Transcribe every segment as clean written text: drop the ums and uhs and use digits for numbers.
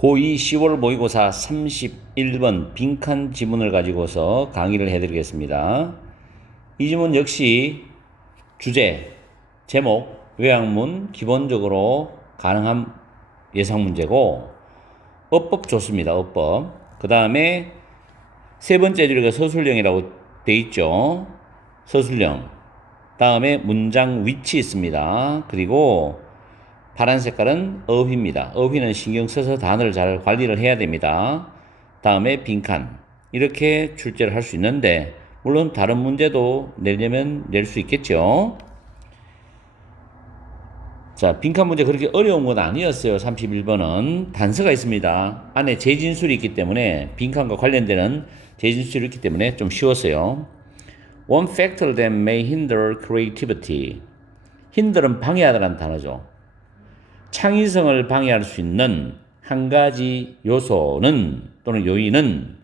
고2 10월 모의고사 31번 빈칸 지문을 가지고서 강의를 해드리겠습니다. 이 지문 역시 주제, 제목, 요약문 기본적으로 가능한 예상 문제고 어법 좋습니다. 어법. 그 다음에 세 번째 줄가 서술형이라고 돼 있죠. 서술형. 다음에 문장 위치 있습니다. 그리고 파란 색깔은 어휘입니다. 어휘는 신경 써서 단어를 잘 관리를 해야 됩니다. 다음에 빈칸. 이렇게 출제를 할 수 있는데 물론 다른 문제도 내려면 낼 수 있겠죠. 자, 빈칸 문제 그렇게 어려운 건 아니었어요. 31번은 단서가 있습니다. 안에 재진술이 있기 때문에 빈칸과 관련되는 재진술이 있기 때문에 좀 쉬웠어요. One factor that may hinder creativity. hinder은 방해하다라는 단어죠. 창의성을 방해할 수 있는 한 가지 요소는 또는 요인은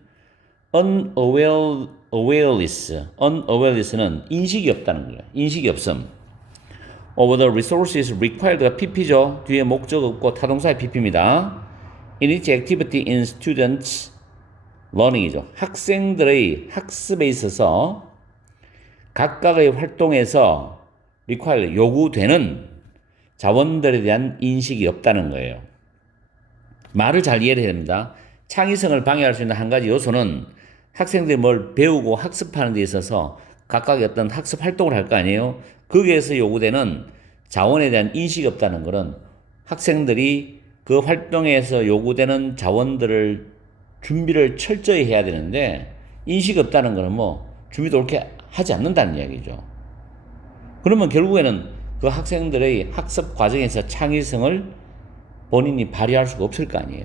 unawareness는 인식이 없다는 거예요. 인식이 없음. Over the resources required가 PP죠. 뒤에 목적 없고 타동사의 PP입니다. In each activity in students' learning이죠. 학생들의 학습에 있어서 각각의 활동에서 required 요구되는 자원들에 대한 인식이 없다는 거예요. 말을 잘 이해를 해야 됩니다. 창의성을 방해할 수 있는 한 가지 요소는 학생들이 뭘 배우고 학습하는 데 있어서 각각의 어떤 학습 활동을 할 거 아니에요. 거기에서 요구되는 자원에 대한 인식이 없다는 것은 학생들이 그 활동에서 요구되는 자원들을 준비를 철저히 해야 되는데 인식이 없다는 것은 뭐 준비도 그렇게 하지 않는다는 이야기죠. 그러면 결국에는 그 학생들의 학습 과정에서 창의성을 본인이 발휘할 수가 없을 거 아니에요.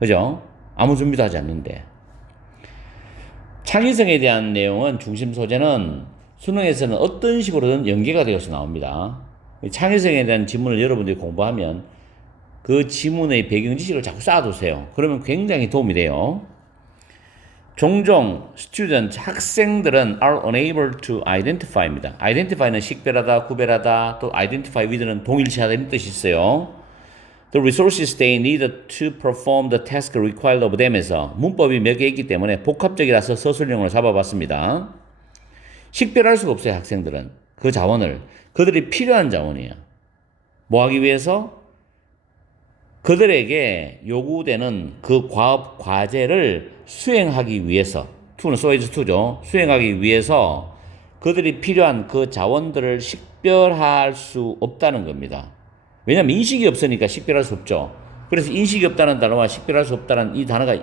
그죠? 아무 준비도 하지 않는데. 창의성에 대한 내용은 중심 소재는 수능에서는 어떤 식으로든 연계가 되어서 나옵니다. 창의성에 대한 지문을 여러분들이 공부하면 그 지문의 배경 지식을 자꾸 쌓아두세요. 그러면 굉장히 도움이 돼요. 종종 student, 학생들은 are unable to identify입니다. identify는 식별하다, 구별하다, 또 identify with는 동일시하다 이런 뜻이 있어요. The resources they need to perform the task required of them에서 문법이 몇 개 있기 때문에 복합적이라서 서술형으로 잡아봤습니다. 식별할 수가 없어요. 학생들은 그 자원을. 그들이 필요한 자원이에요. 뭐 하기 위해서? 그들에게 요구되는 그 과제를 수행하기 위해서, to는 소이즈 2죠. 수행하기 위해서 그들이 필요한 그 자원들을 식별할 수 없다는 겁니다. 왜냐하면 인식이 없으니까 식별할 수 없죠. 그래서 인식이 없다는 단어와 식별할 수 없다는 이 단어가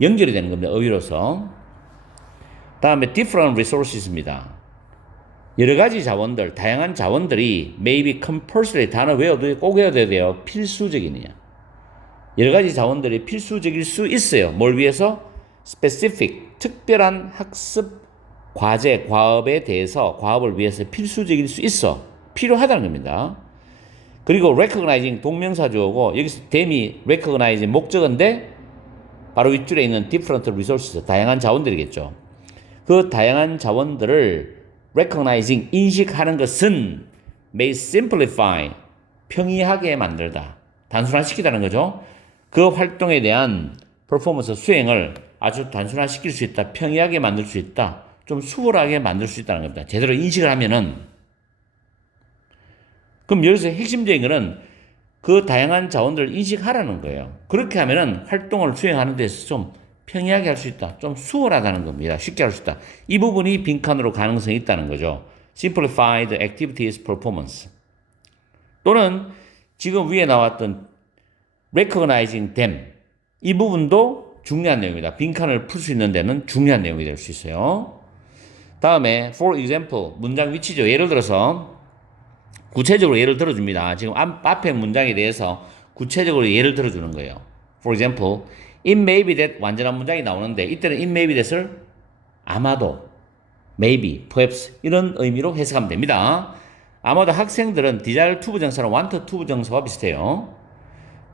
연결이 되는 겁니다. 어휘로서. 다음에 different resources입니다. 여러 가지 자원들, 다양한 자원들이 maybe compulsory 단어 외워도 꼭 외워야 돼요. 필수적이냐. 여러 가지 자원들이 필수적일 수 있어요. 뭘 위해서? specific, 특별한 학습 과제, 과업에 대해서 과업을 위해서 필수적일 수 있어. 필요하다는 겁니다. 그리고 recognizing 동명사주어고 여기서 them이 recognizing 목적어인데 바로 윗줄에 있는 different resources, 다양한 자원들이겠죠. 그 다양한 자원들을 recognizing, 인식하는 것은 may simplify, 평이하게 만들다, 단순화시키다는 거죠. 그 활동에 대한 퍼포먼스, 수행을 아주 단순화시킬 수 있다, 평이하게 만들 수 있다, 좀 수월하게 만들 수 있다는 겁니다. 제대로 인식을 하면은. 그럼 여기서 핵심적인 거는 그 다양한 자원들을 인식하라는 거예요. 그렇게 하면은 활동을 수행하는 데서 좀 평이하게 할 수 있다, 좀 수월하다는 겁니다. 쉽게 할 수 있다. 이 부분이 빈칸으로 가능성이 있다는 거죠. Simplified activities performance. 또는 지금 위에 나왔던 recognizing them. 이 부분도 중요한 내용입니다. 빈칸을 풀 수 있는 데는 중요한 내용이 될 수 있어요. 다음에 for example, 문장 위치죠. 예를 들어서 구체적으로 예를 들어줍니다. 지금 앞에 문장에 대해서 구체적으로 예를 들어주는 거예요. For example, it may be that 완전한 문장이 나오는데 이때는 it may be that을 아마도, maybe, perhaps 이런 의미로 해석하면 됩니다. 아마도 학생들은 desire to 부정사는 want to 부정사와 비슷해요.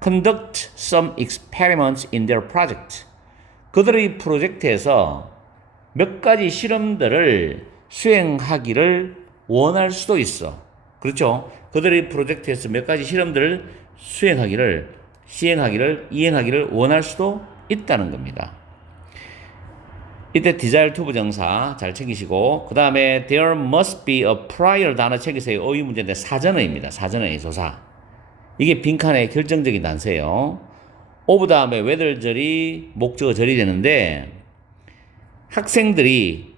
conduct some experiments in their project. 그들의 프로젝트에서 몇 가지 실험들을 수행하기를 원할 수도 있어. 그렇죠? 그들의 프로젝트에서 몇 가지 실험들을 수행하기를 이행하기를 원할 수도 있다는 겁니다. 이때 desire to 부정사 잘 챙기시고 그 다음에 there must be a prior 단어 챙기세요. 어휘 문제인데 사전어입니다. 사전어의 조사. 이게 빈칸의 결정적인 단서예요. of 다음에 whether절이 목적어절이 되는데 학생들이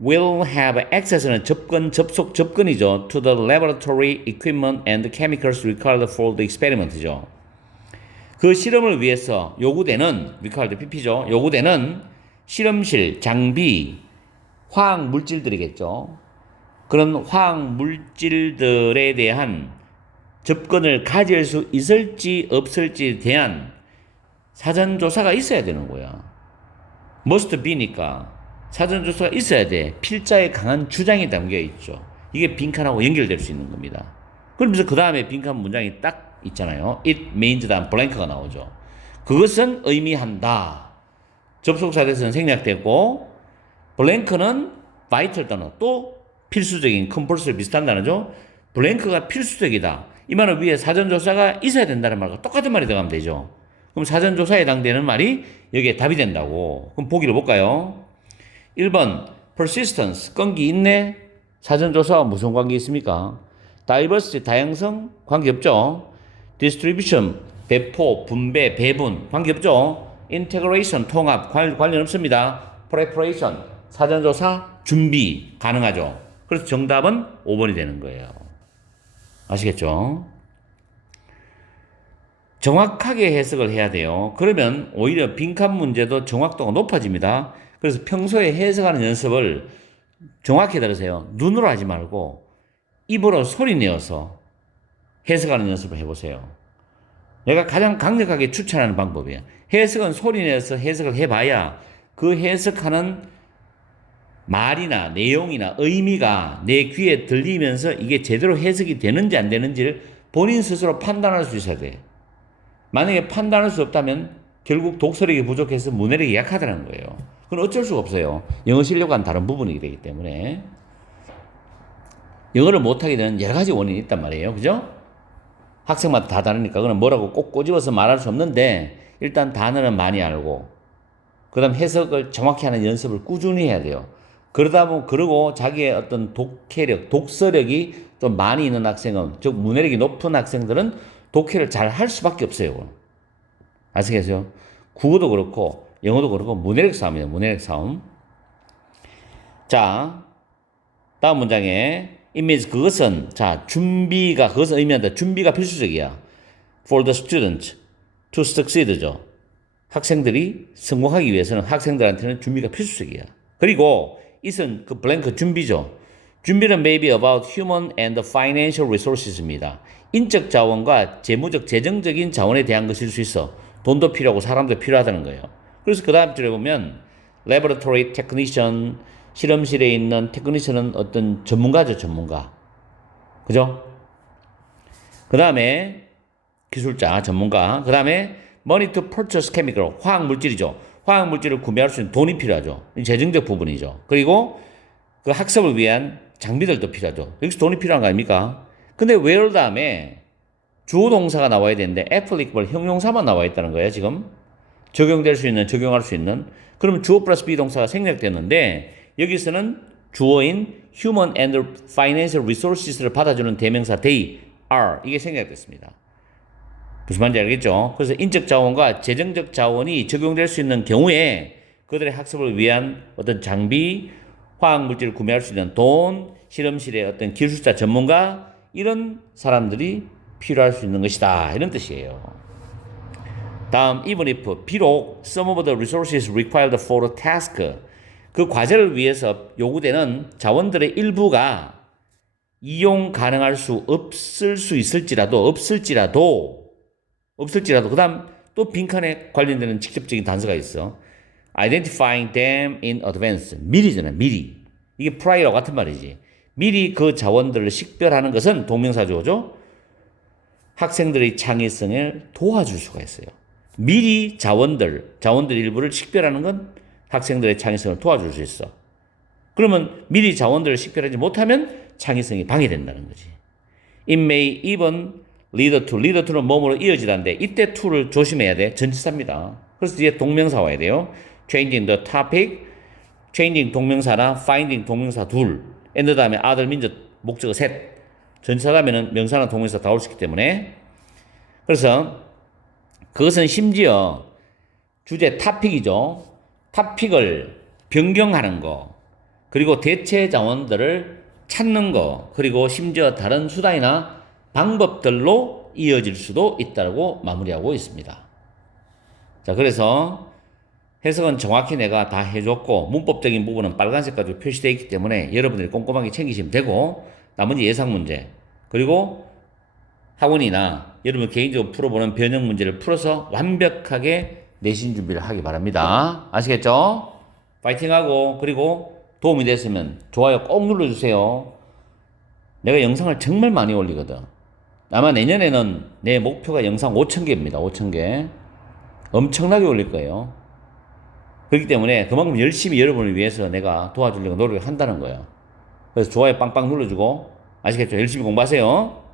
will have access는 접근이죠. to the laboratory equipment and chemicals required for the experiment죠. 그 실험을 위해서 요구되는 required pp죠. 요구되는 실험실, 장비, 화학 물질들이겠죠. 그런 화학 물질들에 대한 접근을 가질 수 있을지 없을지에 대한 사전조사가 있어야 되는 거야. must be니까 사전조사가 있어야 돼. 필자의 강한 주장이 담겨 있죠. 이게 빈칸하고 연결될 수 있는 겁니다. 그러면서 그 다음에 빈칸 문장이 딱 있잖아요. It means 다음 블랭크가 나오죠. 그것은 의미한다. 접속사 대해서는 생략되고 블랭크는 바이털 단어 또 필수적인 컴펄서리 비슷한 단어죠. 블랭크가 필수적이다. 이 말은 위에 사전조사가 있어야 된다는 말과 똑같은 말이 들어가면 되죠. 그럼 사전조사에 해당되는 말이 여기에 답이 된다고. 그럼 보기를 볼까요? 1번 persistence 끈기 있네. 사전조사와 무슨 관계 있습니까? diversity 다양성 관계없죠. distribution 배포 분배 배분 관계없죠. integration 통합 관련 없습니다. preparation 사전조사 준비 가능하죠. 그래서 정답은 5번이 되는 거예요. 아시겠죠? 정확하게 해석을 해야 돼요. 그러면 오히려 빈칸 문제도 정확도가 높아집니다. 그래서 평소에 해석하는 연습을 정확히 들으세요. 눈으로 하지 말고 입으로 소리 내어서 해석하는 연습을 해보세요. 내가 가장 강력하게 추천하는 방법이에요. 해석은 소리 내서 해석을 해봐야 그 해석하는 말이나 내용이나 의미가 내 귀에 들리면서 이게 제대로 해석이 되는지 안 되는지를 본인 스스로 판단할 수 있어야 돼. 만약에 판단할 수 없다면 결국 독서력이 부족해서 문해력이 약하다는 거예요. 그건 어쩔 수가 없어요. 영어 실력과는 다른 부분이기 되기 때문에. 영어를 못하게 되는 여러 가지 원인이 있단 말이에요. 그죠? 학생마다 다 다르니까 그거는 뭐라고 꼭 꼬집어서 말할 수 없는데 일단 단어는 많이 알고 그 다음 해석을 정확히 하는 연습을 꾸준히 해야 돼요. 그러고 자기의 어떤 독해력, 독서력이 좀 많이 있는 학생은, 즉 문해력이 높은 학생들은 독해를 잘 할 수밖에 없어요. 아시겠어요? 국어도 그렇고 영어도 그렇고 문해력 싸움이에요. 문해력 싸움. 자, 다음 문장에 it means 그것은 그것은 의미한다. 준비가 필수적이야. for the student to succeed죠. 학생들이 성공하기 위해서는 학생들한테는 준비가 필수적이야. 그리고 it은 그 블랭크 준비죠. 준비는 maybe about human and financial resources입니다. 인적 자원과 재정적인 자원에 대한 것일 수 있어. 돈도 필요하고 사람도 필요하다는 거예요. 그래서 그 다음 줄에 보면 laboratory technician, 실험실에 있는 테크니션은 어떤 전문가죠, 전문가. 그죠? 그 다음에 기술자, 전문가. 그 다음에 money to purchase chemical, 화학 물질이죠. 화학 물질을 구매할 수 있는 돈이 필요하죠. 재정적 부분이죠. 그리고 그 학습을 위한 장비들도 필요하죠. 여기서 돈이 필요한 거 아닙니까? 근데 where 다음에 주어 동사가 나와야 되는데 applicable 형용사만 나와 있다는 거예요, 지금. 적용할 수 있는. 그러면 주어 플러스 비동사가 생략됐는데 여기서는 주어인 human and financial resources를 받아주는 대명사 they are 이게 생략됐습니다. 무슨 말인지 알겠죠? 그래서 인적 자원과 재정적 자원이 적용될 수 있는 경우에 그들의 학습을 위한 어떤 장비, 화학 물질을 구매할 수 있는 돈, 실험실의 어떤 기술자 전문가 이런 사람들이 필요할 수 있는 것이다. 이런 뜻이에요. 다음 even if 비록 some of the resources required for a task 그 과제를 위해서 요구되는 자원들의 일부가 이용 가능할 수 있을지라도 그 다음 또 빈칸에 관련되는 직접적인 단서가 있어. identifying them in advance 미리잖아. 미리. 이게 prior와 같은 말이지. 미리 그 자원들을 식별하는 것은 동명사주어죠. 학생들의 창의성을 도와줄 수가 있어요. 미리 자원들 일부를 식별하는 건 학생들의 창의성을 도와줄 수 있어. 그러면 미리 자원들을 식별하지 못하면 창의성이 방해된다는 거지. It may even lead to. lead to는 뭐뭐로 이어지다는데 이때 to를 조심해야 돼. 전치사입니다. 그래서 뒤에 동명사 와야 돼요. changing the topic, changing 동명사나 finding 동명사 둘, and 다음에 other means 목적어 셋. 전치사라면은 명사나 동명사 다 올 수 있기 때문에. 그래서 그것은 심지어 주제 타픽이죠. 타픽을 변경하는 거, 그리고 대체 자원들을 찾는 거, 그리고 심지어 다른 수단이나 방법들로 이어질 수도 있다고 마무리하고 있습니다. 자, 그래서 해석은 정확히 내가 다 해줬고 문법적인 부분은 빨간색 가지고 표시되어 있기 때문에 여러분들이 꼼꼼하게 챙기시면 되고, 나머지 예상 문제 그리고 학원이나 여러분 개인적으로 풀어보는 변형 문제를 풀어서 완벽하게 내신 준비를 하기 바랍니다. 아시겠죠? 파이팅하고, 그리고 도움이 됐으면 좋아요 꼭 눌러주세요. 내가 영상을 정말 많이 올리거든. 아마 내년에는 내 목표가 영상 5,000개입니다. 5,000개. 엄청나게 올릴 거예요. 그렇기 때문에 그만큼 열심히 여러분을 위해서 내가 도와주려고 노력을 한다는 거예요. 그래서 좋아요 빵빵 눌러주고, 아시겠죠? 열심히 공부하세요.